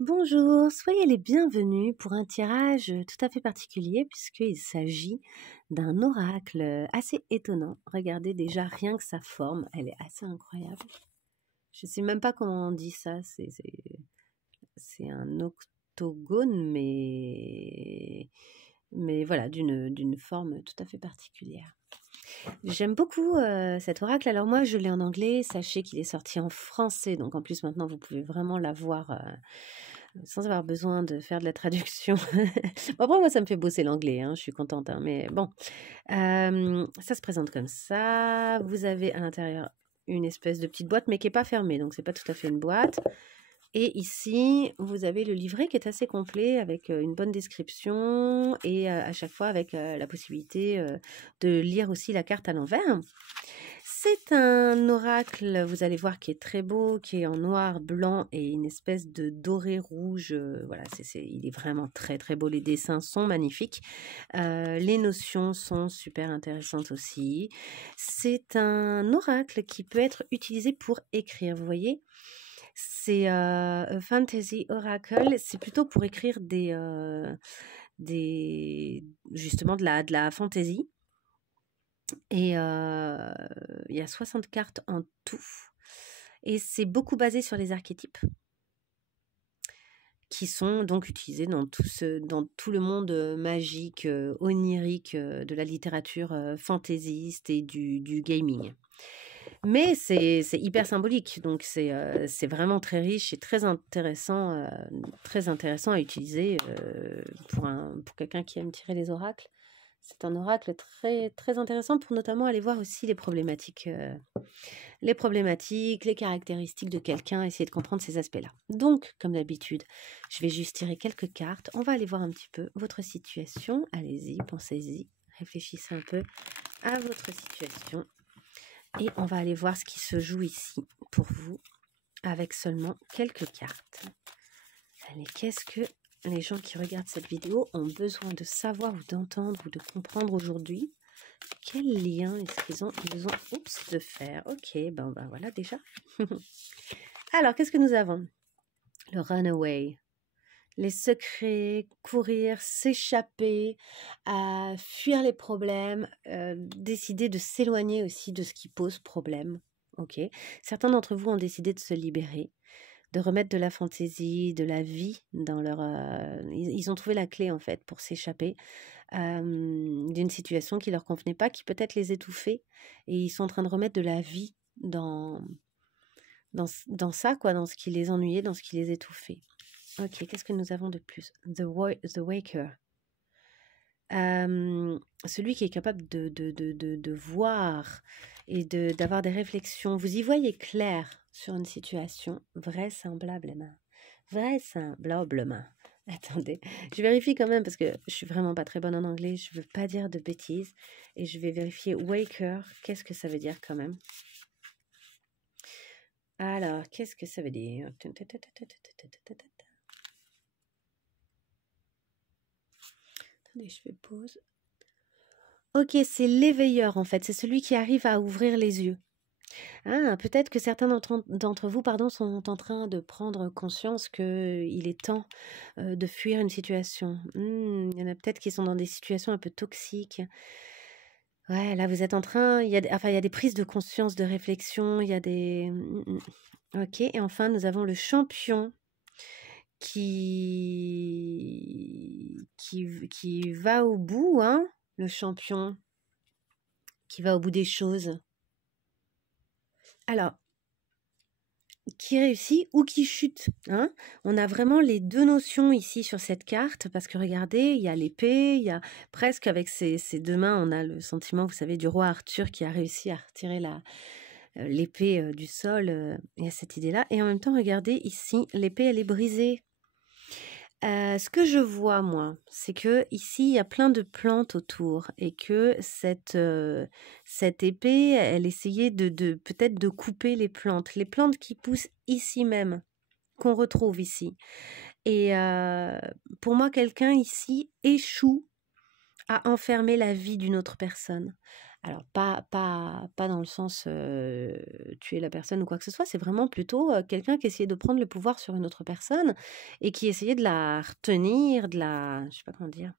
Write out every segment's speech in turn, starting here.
Bonjour, soyez les bienvenus pour un tirage tout à fait particulier puisqu'il s'agit d'un oracle assez étonnant. Regardez déjà rien que sa forme, elle est assez incroyable. Je ne sais même pas comment on dit ça, c'est un octogone mais voilà, d'une forme tout à fait particulière. J'aime beaucoup cet oracle. Alors moi, je l'ai en anglais. Sachez qu'il est sorti en français. Donc en plus, maintenant, vous pouvez vraiment l'avoir sans avoir besoin de faire de la traduction. Bon, après, moi, ça me fait bosser l'anglais. Je suis contente. Mais bon, ça se présente comme ça. Vous avez à l'intérieur une espèce de petite boîte, mais qui n'est pas fermée. Donc, c'est pas tout à fait une boîte. Et ici, vous avez le livret qui est assez complet avec une bonne description et à chaque fois avec la possibilité de lire aussi la carte à l'envers. C'est un oracle, vous allez voir, qui est très beau, qui est en noir, blanc et une espèce de doré rouge. Voilà, il est vraiment très très beau. Les dessins sont magnifiques. Les notions sont super intéressantes aussi. C'est un oracle qui peut être utilisé pour écrire, vous voyez. C'est Fantasy Oracle, c'est plutôt pour écrire justement de la fantasy. Et il y a 60 cartes en tout. Et c'est beaucoup basé sur les archétypes qui sont donc utilisés dans tout le monde magique, onirique de la littérature fantaisiste et du gaming. Mais c'est hyper symbolique, donc c'est vraiment très riche et très intéressant à utiliser pour quelqu'un qui aime tirer les oracles. C'est un oracle très, très intéressant pour notamment aller voir aussi les problématiques, les caractéristiques de quelqu'un, essayer de comprendre ces aspects-là. Donc, comme d'habitude, je vais juste tirer quelques cartes. On va aller voir un petit peu votre situation. Allez-y, pensez-y, réfléchissez un peu à votre situation. Et on va aller voir ce qui se joue ici pour vous avec seulement quelques cartes. Allez, qu'est-ce que les gens qui regardent cette vidéo ont besoin de savoir ou d'entendre ou de comprendre aujourd'hui? Quel lien est-ce qu'ils ont besoin de faire? Ok, ben voilà déjà. Alors, qu'est-ce que nous avons? Le runaway. Les secrets, courir, s'échapper, fuir les problèmes, décider de s'éloigner aussi de ce qui pose problème. Ok. Certains d'entre vous ont décidé de se libérer, de remettre de la fantaisie, de la vie dans leur... ils ont trouvé la clé en fait pour s'échapper d'une situation qui leur convenait pas, qui peut-être les étouffait, et ils sont en train de remettre de la vie dans ça, quoi, dans ce qui les ennuyait, dans ce qui les étouffait. Ok, qu'est-ce que nous avons de plus? The Waker. Celui qui est capable de voir et d'avoir des réflexions. Vous y voyez clair sur une situation vraisemblablement. Attendez, je vérifie quand même parce que je suis vraiment pas très bonne en anglais. Je veux pas dire de bêtises et je vais vérifier Waker. Qu'est-ce que ça veut dire quand même? Alors, qu'est-ce que ça veut dire? Attendez, je fais pause. Ok, c'est l'éveilleur en fait, c'est celui qui arrive à ouvrir les yeux. Ah, peut-être que certains d'entre vous, sont en train de prendre conscience qu'il est temps de fuir une situation. Il y en a peut-être qui sont dans des situations un peu toxiques. Ouais, là vous êtes en train, il y a des prises de conscience, de réflexion, il y a des... Ok, et enfin nous avons le champion qui va au bout, le champion qui va au bout des choses. Alors, qui réussit ou qui chute. On a vraiment les deux notions ici sur cette carte, parce que regardez, il y a l'épée, il y a presque avec ses deux mains, on a le sentiment, vous savez, du roi Arthur qui a réussi à retirer l'épée du sol. Il y a cette idée-là. Et en même temps, regardez ici, l'épée, elle est brisée. Ce que je vois, moi, c'est que ici il y a plein de plantes autour et que cette épée, elle essayait de peut-être de couper les plantes qui poussent ici même, qu'on retrouve ici. Et pour moi, quelqu'un ici échoue à enfermer la vie d'une autre personne, Alors pas dans le sens, tuer la personne ou quoi que ce soit, c'est vraiment plutôt, quelqu'un qui essayait de prendre le pouvoir sur une autre personne et qui essayait de la retenir, je sais pas comment dire,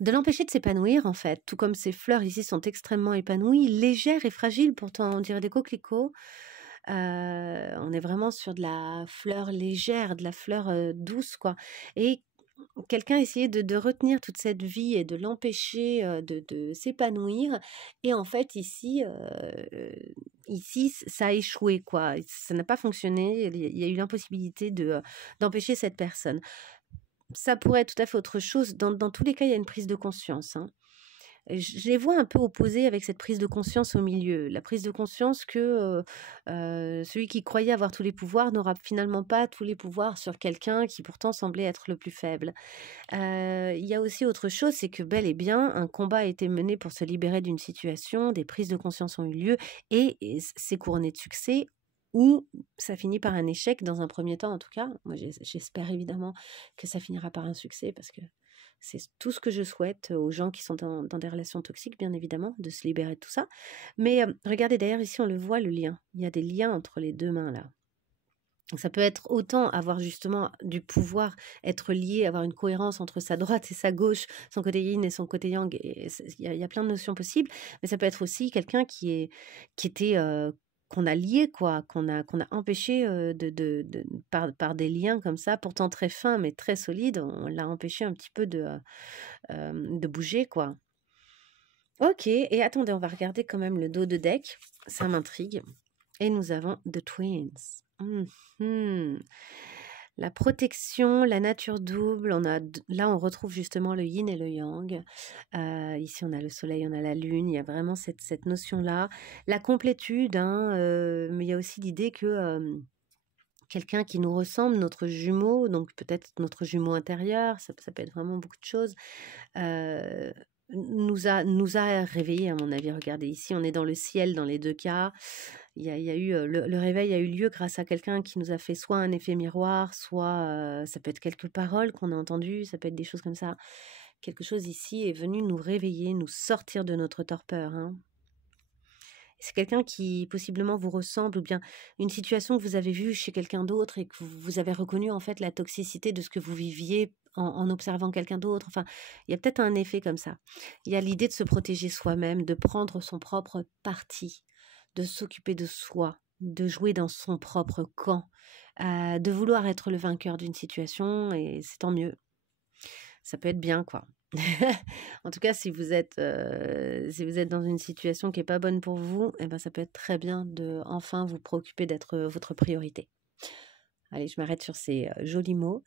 de l'empêcher de s'épanouir en fait. Tout comme ces fleurs ici sont extrêmement épanouies, légères et fragiles pourtant, on dirait des coquelicots. On est vraiment sur de la fleur légère, de la fleur, douce quoi et quelqu'un essayait de retenir toute cette vie et de l'empêcher, de s'épanouir et en fait ici ça a échoué quoi. Ça n'a pas fonctionné, il y a eu l'impossibilité d'empêcher cette personne. Ça pourrait être tout à fait autre chose. Dans tous les cas, il y a une prise de conscience, hein. Je les vois un peu opposés avec cette prise de conscience au milieu. La prise de conscience que, celui qui croyait avoir tous les pouvoirs n'aura finalement pas tous les pouvoirs sur quelqu'un qui pourtant semblait être le plus faible. Il y a aussi autre chose, c'est que bel et bien un combat a été mené pour se libérer d'une situation, des prises de conscience ont eu lieu et c'est couronné de succès ou ça finit par un échec dans un premier temps en tout cas. Moi j'espère évidemment que ça finira par un succès parce que c'est tout ce que je souhaite aux gens qui sont dans des relations toxiques, bien évidemment, de se libérer de tout ça. Mais regardez, d'ailleurs, ici, on le voit, le lien. Il y a des liens entre les deux mains, là. Donc, ça peut être autant avoir justement du pouvoir, être lié, avoir une cohérence entre sa droite et sa gauche, son côté yin et son côté yang. Il y a plein de notions possibles. Mais ça peut être aussi quelqu'un qui était qu'on a lié, quoi, qu'on a empêché par des liens comme ça, pourtant très fins, mais très solides, on l'a empêché un petit peu de bouger, quoi. Ok, et attendez, on va regarder quand même le dos de deck, ça m'intrigue. Et nous avons The Twins. Mhm. La protection, la nature double, là on retrouve justement le yin et le yang. Ici on a le soleil, on a la lune, il y a vraiment cette notion-là. La complétude, hein, mais il y a aussi l'idée que quelqu'un qui nous ressemble, notre jumeau, donc peut-être notre jumeau intérieur, ça peut être vraiment beaucoup de choses, euh, nous a réveillés, à mon avis. Regardez, ici, on est dans le ciel dans les deux cas. Il y a eu le réveil a eu lieu grâce à quelqu'un qui nous a fait soit un effet miroir, soit ça peut être quelques paroles qu'on a entendues, ça peut être des choses comme ça. Quelque chose ici est venu nous réveiller, nous sortir de notre torpeur, hein. C'est quelqu'un qui possiblement vous ressemble ou bien une situation que vous avez vue chez quelqu'un d'autre et que vous avez reconnu en fait la toxicité de ce que vous viviez en observant quelqu'un d'autre. Enfin, il y a peut-être un effet comme ça. Il y a l'idée de se protéger soi-même, de prendre son propre parti, de s'occuper de soi, de jouer dans son propre camp, de vouloir être le vainqueur d'une situation et c'est tant mieux. Ça peut être bien, quoi. En tout cas, si vous êtes dans une situation qui est pas bonne pour vous, eh ben, ça peut être très bien de enfin vous préoccuper d'être votre priorité. Allez, je m'arrête sur ces jolis mots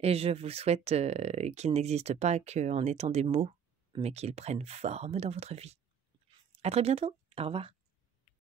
et je vous souhaite qu'ils n'existent pas qu'en étant des mots, mais qu'ils prennent forme dans votre vie. À très bientôt. Au revoir.